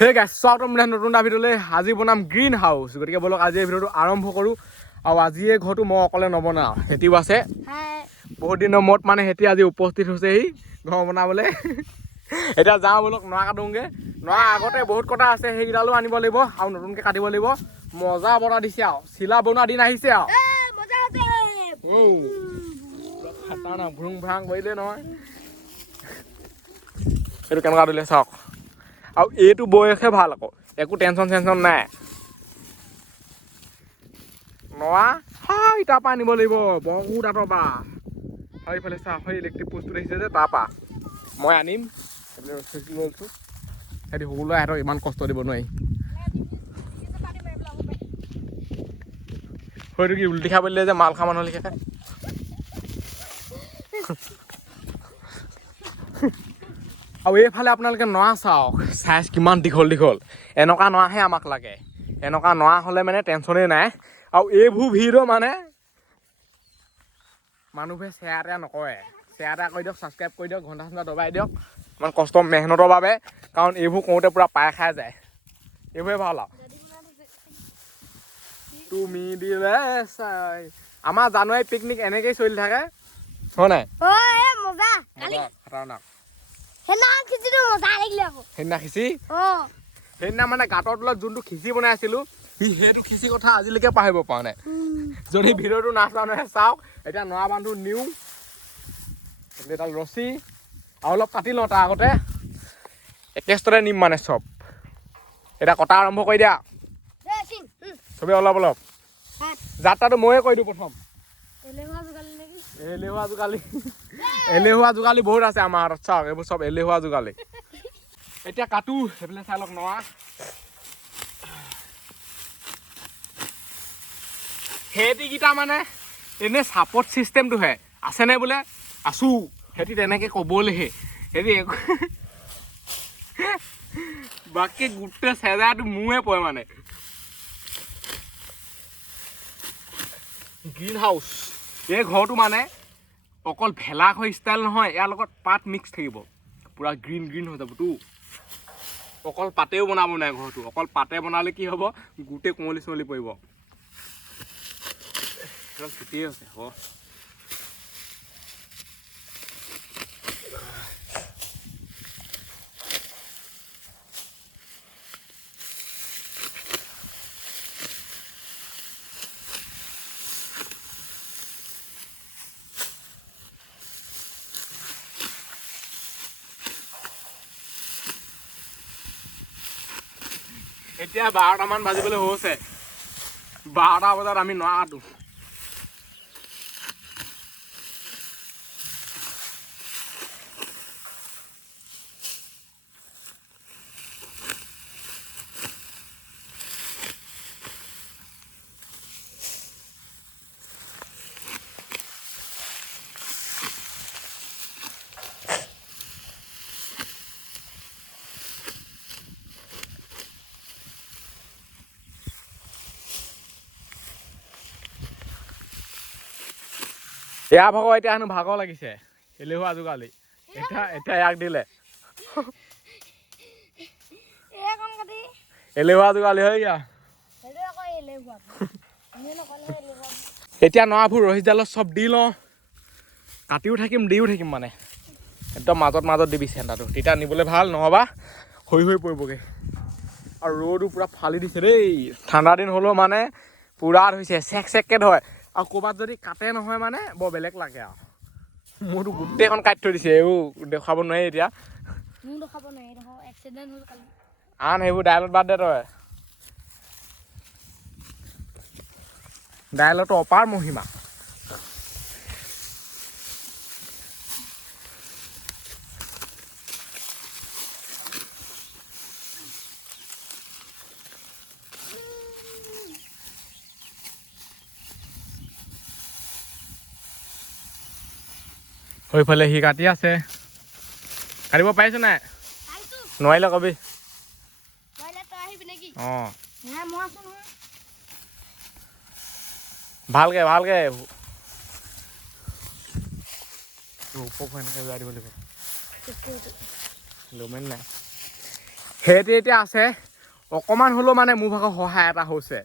হে গাইছ স্বাগতম নতুন এটা ভিডিঅ'লৈ। আজি বনাম গ্ৰীণ হাউচ। গতিকে বলক আজি এই ভিডিঅ'টো আৰম্ভ কৰোঁ। আৰু আজি এই ঘৰটো মই অকলে নবনাওঁ, সেতিও আছে। বহুত দিনৰ মূৰত মানে সেতি আজি উপস্থিত হৈছেহি ঘৰ বনাবলৈ। এতিয়া যাওঁ বলক নৰা কাটোংগে। নৰা আগতে বহুত কটা আছে, সেইকেইডালো আনিব লাগিব আৰু নতুনকৈ কাটিব লাগিব। মজা বনা দিছে আৰু চিলা বনোৱা দিন আহিছে আৰু খাটাৰনাক ভ্ৰুং ভ্ৰাং কৰিলে নহয়। এইটো কেনেকুৱা দিলে চাওক। আৰু এইটো বয়সে ভাল আকৌ, একো টেনচন চেনচন নাই। নৰা ইটাৰ পৰা আনিব লাগিব বহুত আঁতৰ পৰা। হয় এইফালে চা, হয় ইলেক্ট্ৰিক পোষ্টটো দেখিছে যে তাৰপৰা মই আনিম। লৈছোঁ সিহঁতি সকলোৱে সিহঁতক ইমান কষ্ট দিব নোৱাৰি। হয়তো কি উলটি খাব দিলে যে মাল খা মানুহ লিখে। আৰু এইফালে আপোনালোকে নৰা চাওক, চাইজ কিমান দীঘল দীঘল। এনেকুৱা নৰাহে আমাক লাগে। এনেকুৱা নৰা হ'লে মানে টেনচনেই নাই। আৰু এইবোৰ ভিডিঅ' মানে মানুহবোৰে শ্বেয়াৰ টেয়াৰ নকৰে। শ্বেয়াৰ টেয়াৰ কৰি দিয়ক, ছাবস্ক্ৰাইব কৰি দিয়ক, ঘণ্টা চণ্টা দবাই দিয়ক ইমান কষ্ট মেহনতৰ বাবে। কাৰণ এইবোৰ কৰোঁতে পূৰা পাই খাই যায়। এইবোৰে ভাল আৰু তুমি দিলে চাই। আমাৰ জানুৱাৰী পিকনিক এনেকেই চলি থাকে হয় নাই? খাটাৰনাক। সেইদিনা খিচি, সেইদিনা মানে গাঁতৰ তলত যোনটো খিচি বনাই আছিলো, সেইটো খিচি কথা আজিলৈকে পাহৰিব পৰা নাই। যদি ভিডিঅ'টো নাচাওঁ নহয় চাওক। এতিয়া নৰা বান্ধো নিওঁ, এডাল ৰছী আৰু অলপ কাটি লওঁ। তাৰ আগতে একেষ্টতে নিম মানে চব। এতিয়া কটা আৰম্ভ কৰি দিয়া চবেই অলপ অলপ। যাত্ৰাটো ময়ে কৰি দিওঁ প্ৰথম। এলেহুৱা যোগালী এলেহুৱা যোগালী বহুত আছে আমাৰ হাতত। চাওক এইবোৰ চব এলেহুৱা যোগালী। এতিয়া কাটো সেইফালে চাই লওক নৰা। সেহেঁতিকেইটা মানে এনেই ছাপৰ্ট ছিষ্টেমটোহে আছেনে বোলে, আছোঁ। সিহঁতি তেনেকৈ ক'বলৈহে, সিহঁতি একো বাকী গোটেই চেজাৰটো মোৰে পৰে মানে। গ্ৰীণ হাউচ এই ঘৰটো মানে অকল ভেলাঘৰ ষ্টাইল নহয়, ইয়াৰ লগত পাত মিক্স থাকিব। পূৰা গ্ৰীণ গ্ৰীণ হৈ যাবতো। অকল পাতেও বনাব নাই ঘৰটো। অকল পাতে বনালে কি হ'ব, গোটেই কুঁৱলী চুঁৱলী পৰিব। ঠিকেই আছে হ'ব। এতিয়া 12টামান বাজিবলৈ হৈছে। 12টা বজাত আমি নৰা কাটো। ইয়াৰ ভাগৰ এতিয়া হেনো ভাগৰ লাগিছে, এলেহুৱা যোগালী। এতিয়া ইয়াক দিলে এলেহুৱা যোগালী হৈ গা। এতিয়া নৰাবোৰ ৰহীজালত চব দি লওঁ, কাটিও থাকিম দিও থাকিম মানে একদম মাজত দিবি চেণ্টাৰটো, তেতিয়া নিবলৈ ভাল। নহ'বা হৈ পৰিবগৈ। আৰু ৰ'দো পূৰা ফালি দিছে দেই। ঠাণ্ডা দিন হ'লেও মানে পূৰা ধৰিছে, চেক চেককৈ ধৰে। আৰু ক'ৰবাত যদি কাটে নহয় মানে বৰ বেলেগ লাগে আৰু। মোৰতো গোটেইখন কাটি থৈ দিছে। এইবোৰ দেখুৱাব নোৱাৰি এতিয়া। আন সেইবোৰ ডাইলত বাদ দে তই। ডাইলতো অপাৰ মহিমা। সেইফালে সি কাটি আছে। কাটিব পাৰিছ নাই? নোৱাৰিলে কবি। অঁ ভালকে উপৰ এনেকৈ যোৱাই দিব লাগিব। লমেন নাই সেইটো এতিয়া আছে অকণমান হ'লেও মানে মোৰ ভাগৰ সহায় এটা হৈছে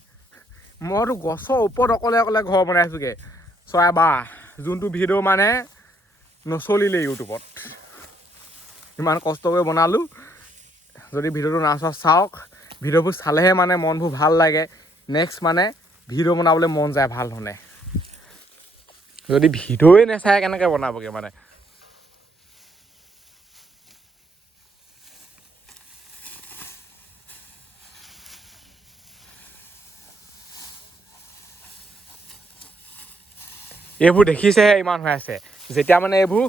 মইতো গছৰ ওপৰত অকলে অকলে ঘৰ বনাইছোগৈ চৰাই বা যোনটো ভিডিঅ' মানে নচলিলে ইউটিউবত ইমান কষ্ট কৰি বনালোঁ যদি ভিডিঅ'টো নাচোৱা চাওক ভিডিঅ'বোৰ চালেহে মানে মনবোৰ ভাল লাগে নেক্সট মানে ভিডিঅ' বনাবলৈ মন যায় ভাল ধৰণে যদি ভিডিঅ'ই নাচায় কেনেকৈ বনাবগৈ মানে এইবোৰ দেখিছেহে ইমান হৈ আছে যেতিয়া মানে এইবোৰ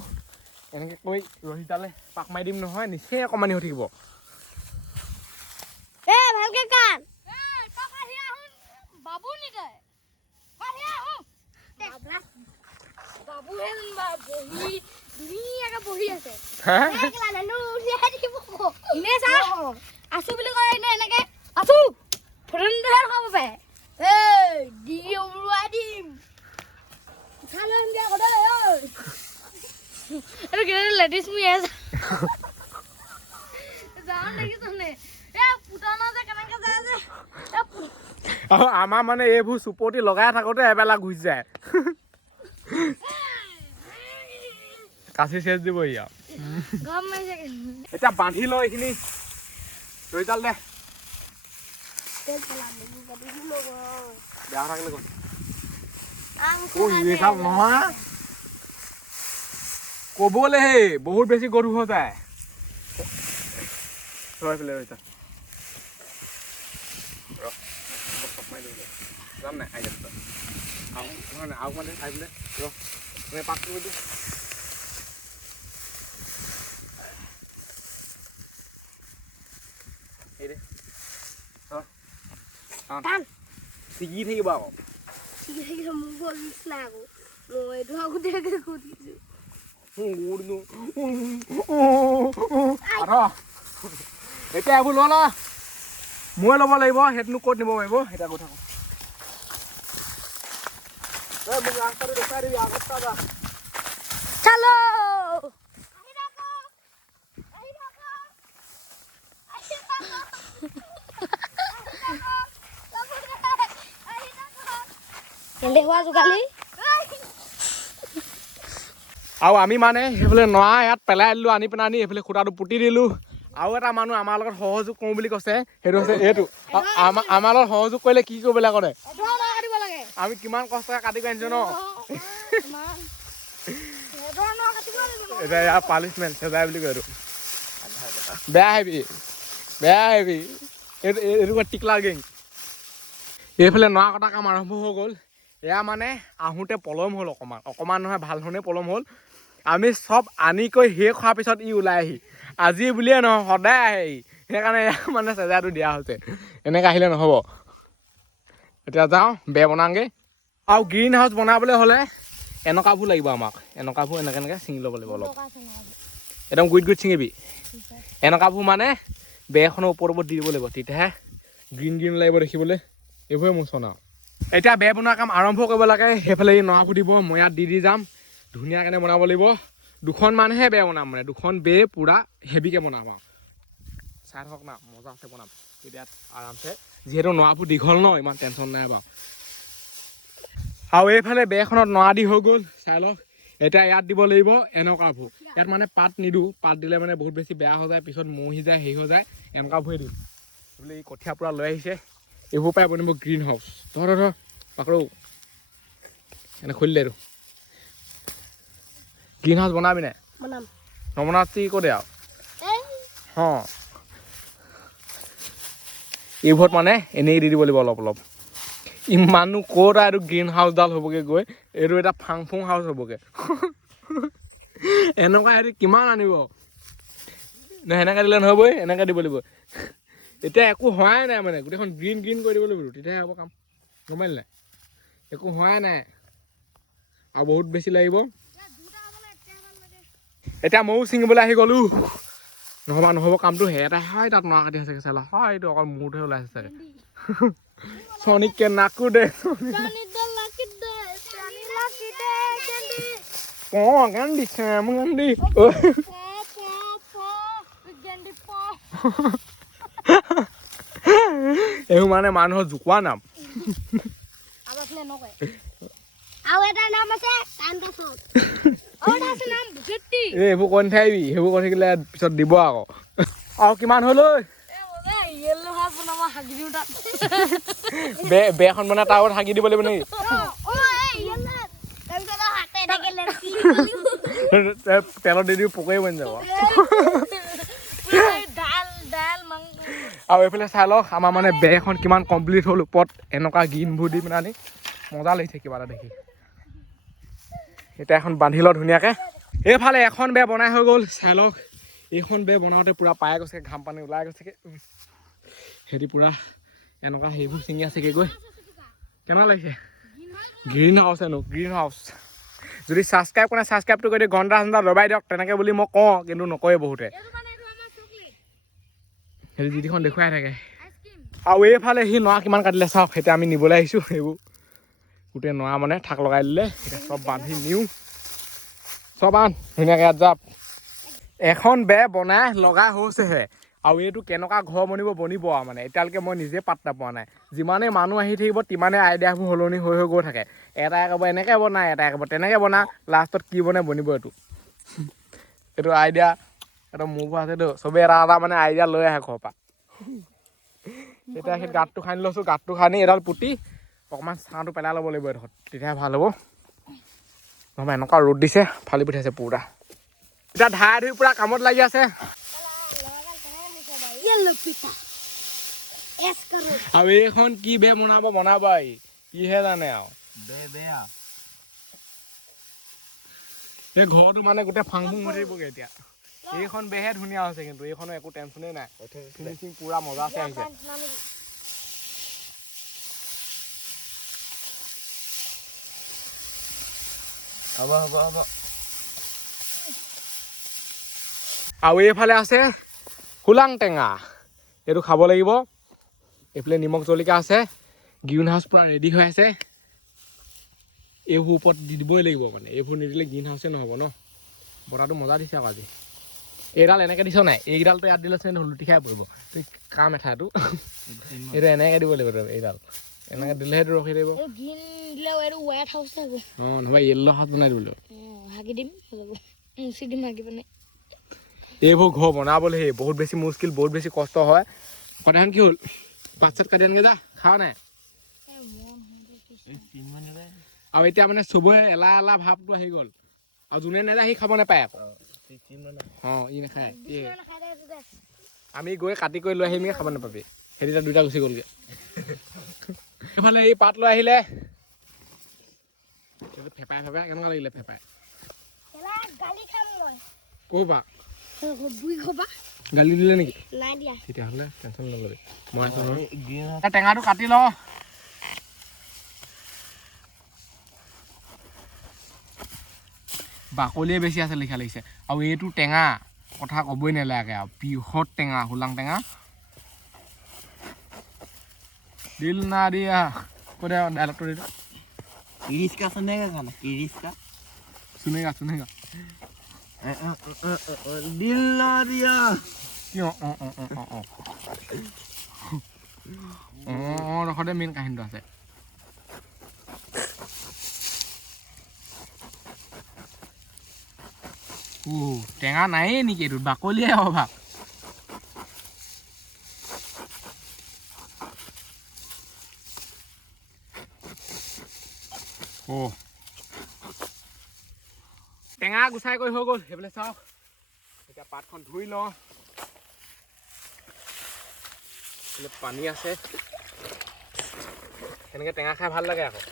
এনেকৈ কৈ ৰহিতালে পাক মাৰি দিম নহয় নিচেই অকণমানি হৈ থাকিব ভালকে কান বাবু নিকে বাবু বহি ধুনীয়াকে বহি আছে আছো বুলি কয় এনে এনেকে আছো খাব পাৰে দিম লেডিজ মি আছে যাওঁ দেখিছনে পুতনা যে কেনেকে যায় যে আমাৰ মানে এইবোৰ চুপতি লগাই থাকোঁতে এবেলা গুচি যায় কাচি চেচ দিব ইয়াৰ এতিয়া বান্ধি ল এইখিনি ৰহিতাল দে বেয়া থাকিলে কৈছে নহয় ক'বলৈ হে বহুত বেছি গধুৰ হৈ যায় যাম নাই আহি যাম আৰু মানে আহি পেলাই ৰ পাক কৰি দিওঁ এই দে ছিগি থাকিব আকৌ মোৰ নিচিনা আকৌ মই এইটো আগতীয়াকে সুধিছো এতিয়া এইবোৰ লোৱা না মই ল'ব লাগিব সেইটোনো ক'ত নিব পাৰিব এতিয়া কৈ থাকোঁ মোক ৰাস্তাটো দেখুৱাই দিবি আগত যা চালো আৰু আমি মানে সেইফালে নৰা ইয়াত পেলাই দিলোঁ আনি পেলাই আনি সেইফালে খুটাটো পুতি দিলোঁ আৰু এটা মানুহ আমাৰ লগত সহযোগ কৰোঁ বুলি কৈছে সেইটো হৈছে এইটো আমাৰ লগত সহযোগ কৰিলে কি কৰিব লাগে আমি কিমান কষ্টৰে কাটি কৰি আনিছোঁ ন এতিয়া ইয়াৰ পানিচমেণ্ট চেজাই বুলি কয় এইটো বেয়া আহিবি এইটো টিকলা গেং এইফালে নৰা কটা কাম আৰম্ভ হৈ গ'ল এয়া মানে আহোঁতে পলম হ'ল অকণমান নহয় ভাল ধৰণে পলম হ'ল আমি চব আনি কৰি শেষ হোৱাৰ পিছত ই ওলাই আহি আজি বুলিয়ে নহয় সদায় আহে ই সেইকাৰণে মানে চেজাটো দিয়া হৈছে এনেকৈ আহিলে নহ'ব এতিয়া যাওঁ বেৰ বনাওঁগৈ আৰু গ্ৰীণ হাউচ বনাবলৈ হ'লে এনেকুৱাবোৰ লাগিব আমাক এনেকুৱাবোৰ এনেকৈ ছিঙি ল'ব লাগিব অলপ একদম গুইট ছিঙিবি এনেকুৱাবোৰ মানে বেৰখনৰ ওপৰত দি দিব লাগিব তেতিয়াহে গ্ৰীণ লাগিব দেখিবলৈ এইবোৰে মোৰ চনা এতিয়া বেৰ বনোৱা কাম আৰম্ভ কৰিব লাগে সেইফালে নৰা ফুটিব মই ইয়াত দি যাম ধুনীয়াকৈ বনাব লাগিব দুখন মানহে বেৰ বনাম মানে দুখন বেৰ পূৰা হেভিকৈ বনাম আৰু চাই থাকক না মজা আছে বনাম তেতিয়া আৰামছে যিহেতু নৰাবোৰ দীঘল ন ইমান টেনশ্যন নাই বাৰু আৰু এইফালে বেৰখনত নৰা দি হৈ গ'ল চাই লওক এতিয়া ইয়াত দিব লাগিব এনেকুৱাবোৰ ইয়াত মানে পাত নিদিওঁ পাত দিলে মানে বহুত বেছি বেয়া হৈ যায় পিছত মহি যায় হেৰি হৈ যায় এনেকুৱাবোৰে দিম বোলে এই কঠীয়া পূৰা লৈ আহিছে এইবোৰ পাই বনিব গ্ৰীণ হাউচ ধৰ পাকৰো এনে খুলিলে এইটো গ্ৰীণ হাউচ বনাবি নাই নবনাচি ক'দে আৰু অঁ এইবোৰত মানে এনেই দি দিব লাগিব অলপ ইমানো ক'ত আৰু গ্ৰীণ হাউচডাল হ'বগৈ গৈ এইটো এটা ফাং ফুং হাউচ হ'বগৈ এনেকুৱা সিহঁতি কিমান আনিব সেনেকৈ দিলে নহ'বই এনেকৈ দিব লাগিব এতিয়া একো হোৱাই নাই মানে গোটেইখন গ্ৰীণ কৰি দিব লাগিব তেতিয়াহে হ'ব কাম গম পালি নাই একো হোৱাই নাই আৰু বহুত বেছি লাগিব এতিয়া ময়ো ছিঙিবলৈ আহি গ'লোঁ নহ'ব কামটো এটা হয় তাত নৰা কাটি আছে চালা হয় এইটো অকল মূৰটোহে ওলাইছে চাগে চনিককে নাকো দে গান দিছে মোৰ গান দি এইবোৰ মানে মানুহৰ জোকোৱা নাম আমাৰ ফালে নকয় আৰু এটা নাম আছে কান্তাচত আৰু এটা আছে নাম ভুকেটি এইবোৰ কৈ নাথাকিবি সেইবোৰ কৈ থাকিলে পিছত দিব আকৌ আৰু কিমান হ'ল ঐ ইয়েলো হাফ বনাব হাগি দিওঁ তাত বেখন বনাই তাৰ আগত হাগি দিব লাগিব নেকি তেলত দি দিও পোকেই বনি যাব আৰু এইফালে চাই লওক আমাৰ মানে বেখন কিমান কমপ্লিট হ'ল ওপৰত এনেকুৱা গ্ৰীণবোৰ দি মানে মজা লাগিছে কিবা এটা দেখি এতিয়া এখন বান্ধি লওঁ ধুনীয়াকৈ এইফালে এখন বে বনাই হৈ গ'ল চাই লওক এইখন বে বনাওঁতে পূৰা পাই গৈছে ঘাম পানী ওলাই গৈছেগৈ সিহঁতি পূৰা এনেকুৱা সেইবোৰ ছিঙি আছেগৈ গৈ কেনেকুৱা লাগিছে গ্ৰীণ হাউচ হেনো গ্ৰীণ হাউচ যদি ছাবস্ক্ৰাইব কৰে ছাবস্ক্ৰাইবটো কৰি ঘণ্টা চণ্টা দবাই দিয়ক তেনেকৈ বুলি মই কওঁ কিন্তু নকয়ে বহুতে সেইটো যিখন দেখুৱাই থাকে আৰু এইফালে সি নৰা কিমান কাটিলে চাওক এতিয়া আমি নিবলৈ আহিছোঁ সেইবোৰ গোটেই নৰা মানে থাক লগাই দিলে এতিয়া চব বান্ধি নিওঁ চব আন ধুনীয়াকৈ ইয়াত যাপ এখন বে বনাই লগা হৈছেহে আৰু এইটো কেনেকুৱা ঘৰ বনিব আৰু মানে এতিয়ালৈকে মই নিজে পাত্তা পোৱা নাই যিমানেই মানুহ আহি থাকিব তিমানেই আইডিয়াবোৰ সলনি হৈ গৈ থাকে এটাই ক'ব এনেকৈ বনাই এটাই ক'ব তেনেকৈ বনা লাষ্টত কি বনিব এইটো আইডিয়া এইটো মোৰ পৰা আছেতো চবেই এটা এটা মানে আইডিয়া লৈ আহে ঘৰৰ পৰা এতিয়া সেই গাঁতটো খান্দি লৈছোঁ গাঁতটো খান্দি এডাল পুতি অকণমান ছাঁটো পেলাই ল'ব লাগিব এইডোখৰত তেতিয়াহে ভাল হ'ব নহ'বা এনেকুৱা ৰ'দ দিছে ফালি পঠিয়াইছে পুৰা এতিয়া ধাই ধুই পুৰা কামত লাগি আছে আৰু এইখন কি বে বনাব কিহে জানে আৰু এই ঘৰটো মানে গোটেই ফাং ফুং হৈ থাকিবগৈ এতিয়া এইখন বেহে ধুনীয়া হৈছে কিন্তু এইখনৰ একো টেনচনেই নাই ফিনিচিং পুৰা মজাছে আহিছে হ'ব আৰু এইফালে আছে হোলাং টেঙা এইটো খাব লাগিব এইফালে নিমখ জলকীয়া আছে গ্ৰীণ হাউচ পূৰা ৰেডি হৈ আছে এইবোৰ ওপৰত দি দিবই লাগিব মানে এইবোৰ নিদিলে গ্ৰীণ হাউচে নহ'ব ন বতাহটো মজা দিছে আকৌ আজি এইডাল এনেকৈ দিছ নাই এইডালটো ইয়াত দিলে লুটি খাই পৰিব কাম এঠাইটো এইটো এনেকৈ দিব লাগিব এইডাল এনেকৈ দিলেহে ৰখি থাকিব অঁ নহ'বা য়েল্ল' হাউচ বনাই দিব লাগিব এইবোৰ ঘৰ বনাবলৈ বহুত বেছি মুস্কিল বহুত বেছি কষ্ট হয় সদায় কি হ'ল পাত চাত কাটি আনগে যা খাওঁ নাই আৰু এতিয়া মানে চবৰে এলাহ ভাৱটো আহি গ'ল আৰু যোনে নাযায় সি খাব নাপায় আকৌ অঁ ই নাখায় আমি গৈ কাটি কৰি লৈ আহিমগৈ খাব নাপাবি সেইদিনা দুটা গুচি গ'লগৈ এইফালে এই পাত লৈ আহিলে ফেপাই কেনেকুৱা লাগিলে ফেপাই ক'ৰপা গালি দিলে নেকি তেতিয়াহ'লে টেনশ্যন নল'বি মই আছোঁ টেঙাটো কাটি ল বাকলিয়ে বেছি আছে লিখা লাগিছে আৰু এইটো টেঙা কথা ক'বই নালাগে আৰু বৃহৎ টেঙা হোলাং টেঙা দিল না দিয়া কৈ দে ডাইলগটো দি किरिस्का सुनेगा गाना किरिस्का सुनेगा दिल ना दिया क्यों रखते मेन কাহিনীটো আছে টেঙা নাইয়ে নেকি এইটো বাকলিয়ে অভাৱ টেঙা গুচাই কৰি হৈ গ'ল সেইফালে চাওক এতিয়া পাতখন ধুই লওঁ পানী আছে এনেকৈ টেঙা খাই ভাল লাগে আকৌ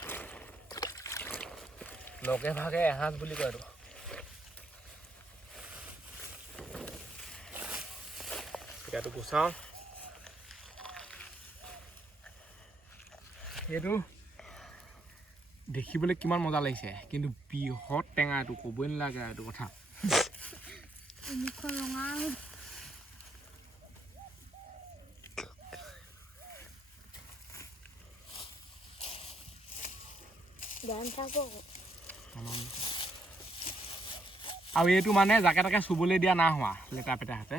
লগে ভাগে এসাঁজ বুলি কয় এইটো এতিয়াতো গুচাওঁ সেইটো দেখিবলৈ কিমান মজা লাগিছে কিন্তু বৃহৎ টেঙা এইটো ক'বই নালাগে এইটো কথা আৰু এইটো মানে জাকে তাকে চুবলৈ দিয়া না হোৱা লেটা পেটা হাতে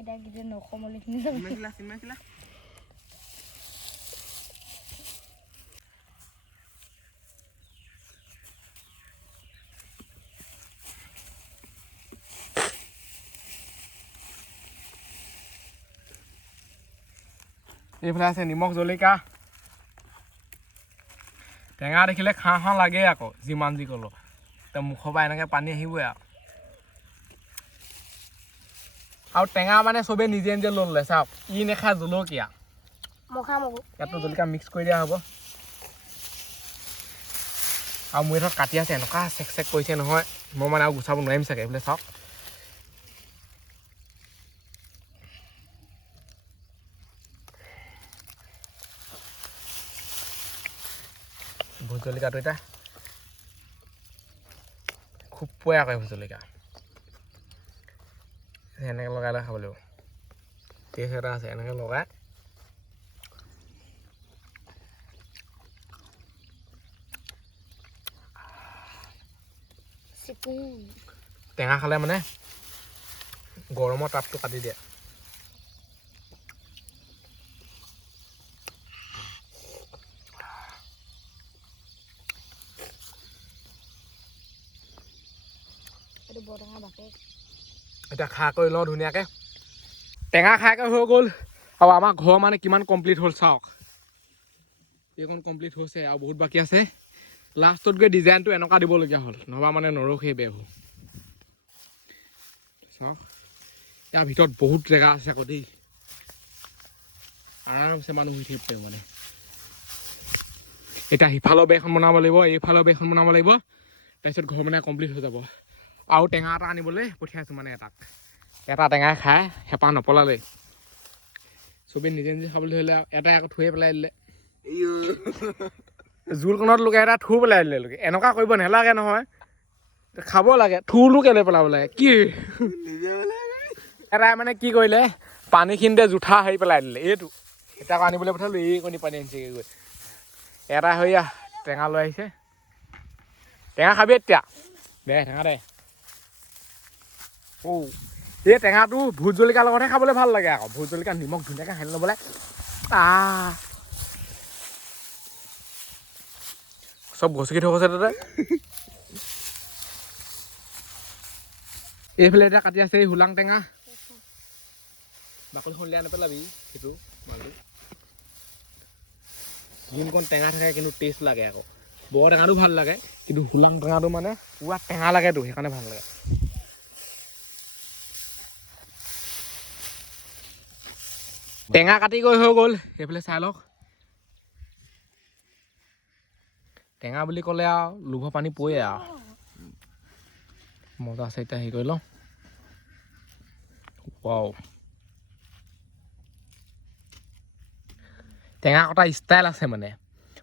এটা কিতে নকমলিখিনি যাব চিমাইছিলা এইফালে আছে নিমখ জলকীয়া টেঙা দেখিলে খাওঁ খাওঁ লাগে আকৌ যিমান যি ক'লো এতিয়া মুখৰ পৰা এনেকৈ পানী আহিবই আৰু টেঙা মানে চবেই নিজে নিজে লৈ ল'লে চাওক ই নেখায় জলকীয়া ইয়াতো জলকীয়া মিক্স কৰি দিয়া হ'ব আৰু মোৰ এইটো কাটি আছে এনেকুৱা চেক চেক কৰিছে নহয় মই মানে আৰু গুচাব নোৱাৰিম চাগে এইফালে চাওক ভোট জলকীয়াটো এতিয়া খুব পোৱা কৰে ভোট জলকীয়া এনেকৈ লগাই লৈ খাব লাগিব টেষ্ট এটা আছে এনেকৈ লগাই টেঙা খালে মানে গৰমৰ তাপটো কাটি দিয়ে এতিয়া খা কৰি লওঁ ধুনীয়াকৈ টেঙা খাইকৈ হৈ গ'ল আৰু আমাৰ ঘৰ মানে কিমান কমপ্লিট হ'ল চাওক এইকণ কমপ্লিট হৈছে আৰু বহুত বাকী আছে লাষ্টত গৈ ডিজাইনটো এনেকুৱা দিবলগীয়া হ'ল নহবা মানে নৰখেই বেয়া হ'ল চাওক ইয়াৰ ভিতৰত বহুত জেগা আছে আকৌ দেই আৰামছে মানুহ শুই থাকিব পাৰিব মানে এতিয়া সিফালৰ বেখন বনাব লাগিব এইফালৰ বেখন বনাব লাগিব তাৰপিছত ঘৰ মানে কমপ্লিট হৈ যাব আৰু টেঙা এটা আনিবলৈ পঠিয়াইছোঁ মানে এটা টেঙা খাই হেঁপাহ নপলালে চবেই নিজে নিজে খাবলৈ ধৰিলে এটাই আকৌ থৈয়ে পেলাই দিলে জোলকণত লোকে এটা থু পেলাই দিলে লোকে এনেকুৱা কৰিব নালাগে নহয় খাব লাগে থুৰনো কেলৈ পেলাব লাগে কি এটাই মানে কি কৰিলে পানীখিনিতে জোঠা হেৰি পেলাই দিলে এইটো এতিয়া আকৌ আনিবলৈ পঠালোঁ এইকণি পানী আনিছেগৈ গৈ এটা হৈয়া টেঙা লৈ আহিছে টেঙা খাবি এতিয়া দে টেঙা দে এই টেঙাটো ভোট জলকীয়াৰ লগতহে খাবলৈ ভাল লাগে আকৌ ভোট জলকীয়া নিমখ ধুনীয়াকৈ সানি ল'বলৈ চব গছকি থৈ গৈছে তাতে এইফালে এতিয়া কাটি আছে এই হোলাং টেঙা বাকলিখন উলিয়াই নেপেলাবি সেইটো মালটো যোনকণ টেঙা থাকে কিন্তু টেষ্ট লাগে আকৌ বৰ টেঙাটো ভাল লাগে কিন্তু হোলাং টেঙাটো মানে পুৰা টেঙা লাগেতো সেইকাৰণে ভাল লাগে টেঙা কাটি গৈ হৈ গ'ল সেইফালে চাই লওক টেঙা বুলি ক'লে আৰু লোভৰ পানী পৰে আৰু মজা আছে এতিয়া হেৰি কৰি লওঁ ৱাও টেঙা কটা ষ্টাইল আছে মানে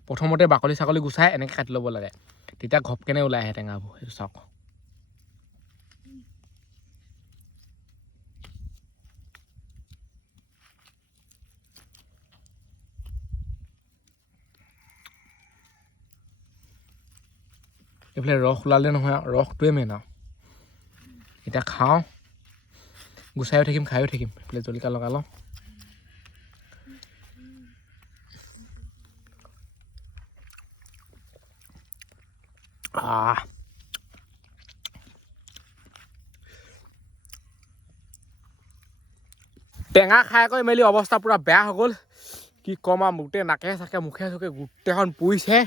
প্ৰথমতে বাকলি চাকলি গুচাই এনেকৈ কাটি ল'ব লাগে তেতিয়া ঘপকেনে ওলাই আহে টেঙাবোৰ সেইটো চাওক এইফালে ৰস ওলালে নহয় ৰসটোৱে মেইন আৰু এতিয়া খাওঁ গুচাইও থাকিম খায়ো থাকিম এইফালে জলকীয়া লগাই লওঁ টেঙা খাই কৰি মেলি অৱস্থা পুৰা বেয়া হৈ গ'ল কি ক'ম আৰু গোটেই নাকে চাকে মুখে চুখে গোটেইখন পুৰিছে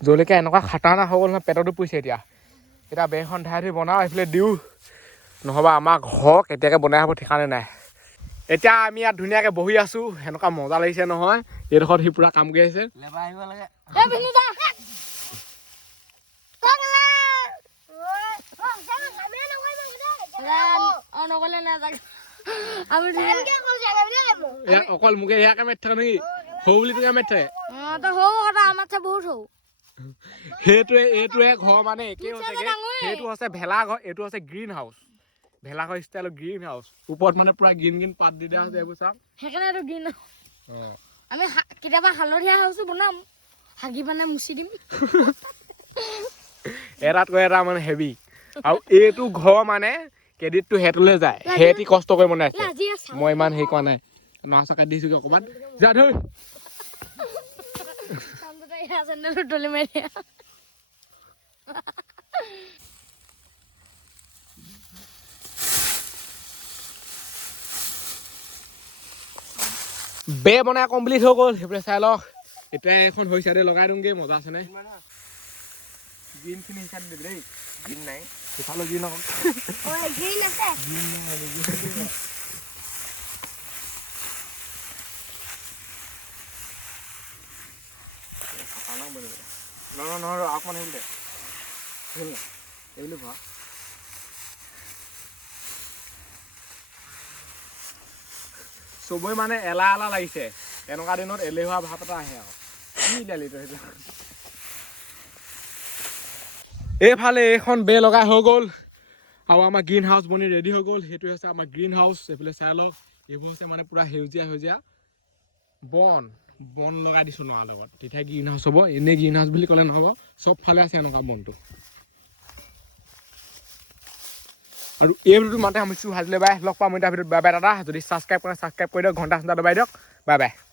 জলকীয়া এনেকুৱা খাটাৰনাক হৈ গ'ল নহয় পেটতো পুৰিছে এতিয়া বেখন ধাই ধুই বনাওঁ এইফালে দিওঁ নহ'বা আমাৰ ঘৰ কেতিয়াকৈ বনাই হ'ব ঠিকানে নাই এতিয়া আমি ইয়াত ধুনীয়াকৈ বহি আছোঁ সেনেকুৱা মজা লাগিছে নহয় এইডোখৰত সি পুৰা কাম কৰি আছে অকল মোকে ইয়াকে মাতি থাকে নেকি সৌ বুলি তোকে মাতি থাকে এইটোৱে ঘৰ মানে একেই হৈছেগে সেইটো হৈছে ভেলা ঘৰ এইটো হৈছে গ্ৰীণ হাউচ ভেলা ঘৰ ষ্টাইলৰ গ্ৰীণ হাউচ ওপৰত মানে পুৰা গ্ৰীণ পাত দি দিয়া হৈছে এইবোৰ চাওক সেইকাৰণে গ্ৰীণ আমি কেতিয়াবা হালধীয়া হাউচো বনাম হাগি মানে মুচি দিম এটাতকৈ এটা মানে হেভি আৰু এইটো ঘৰ মানে ক্ৰেডিটটো হেতুলে যায় হেতি কষ্ট কৰি বনাইছে আজি মই ইমান হেৰি কৰা নাই নাচ কাটি দিছো অকমান যা ধৰ সামনে ইয়া চেন্দেল ডলি মাৰি বে বনাই কমপ্লিট হৈ গ'ল সেইফালে চাই লওক এতিয়া এখন হৈ চাইডে লগাই দিওঁগে মজা আছে নে গ্ৰীণ খিনি হিচাপ দিবি দেই গ্ৰীণ নাই সিফালে গ্ৰীণ অকণ ঐ গ্ৰীণ আছে নহয় অকমান আহিবি দে এইবুলি ভা চবৰে মানে এলাহ লাগিছে এনেকুৱা দিনত এলেহুৱা ভাৱ এটা আহে আৰু কি ডালি তই সেইটো এইফালে এইখন বে লগাই হৈ গ'ল আৰু আমাৰ গ্ৰীণ হাউচ বনি ৰেডি হৈ গ'ল সেইটো হৈছে আমাৰ গ্ৰীণ হাউচ এইফালে চাই লওক এইবোৰ হৈছে মানে পুৰা সেউজীয়া বন লগাই দিছো নৰাৰ লগত তেতিয়া গ্ৰীণ হাউচ হ'ব এনেই গ্ৰীণ হাউচ বুলি ক'লে নহ'ব চব ফালে আছে এনেকুৱা বনটো আৰু এই ভিডিঅ'টো মাতে সামৰিছোঁ আজিলৈ বাই লগ পাম এতিয়া ভিডিঅ'ত বাই বাই দাদা যদি ছাবস্ক্ৰাইব কৰে ছাবস্ক্ৰাইব কৰি দিয়ক ঘণ্টা দবাই দিয়ক বাই বাই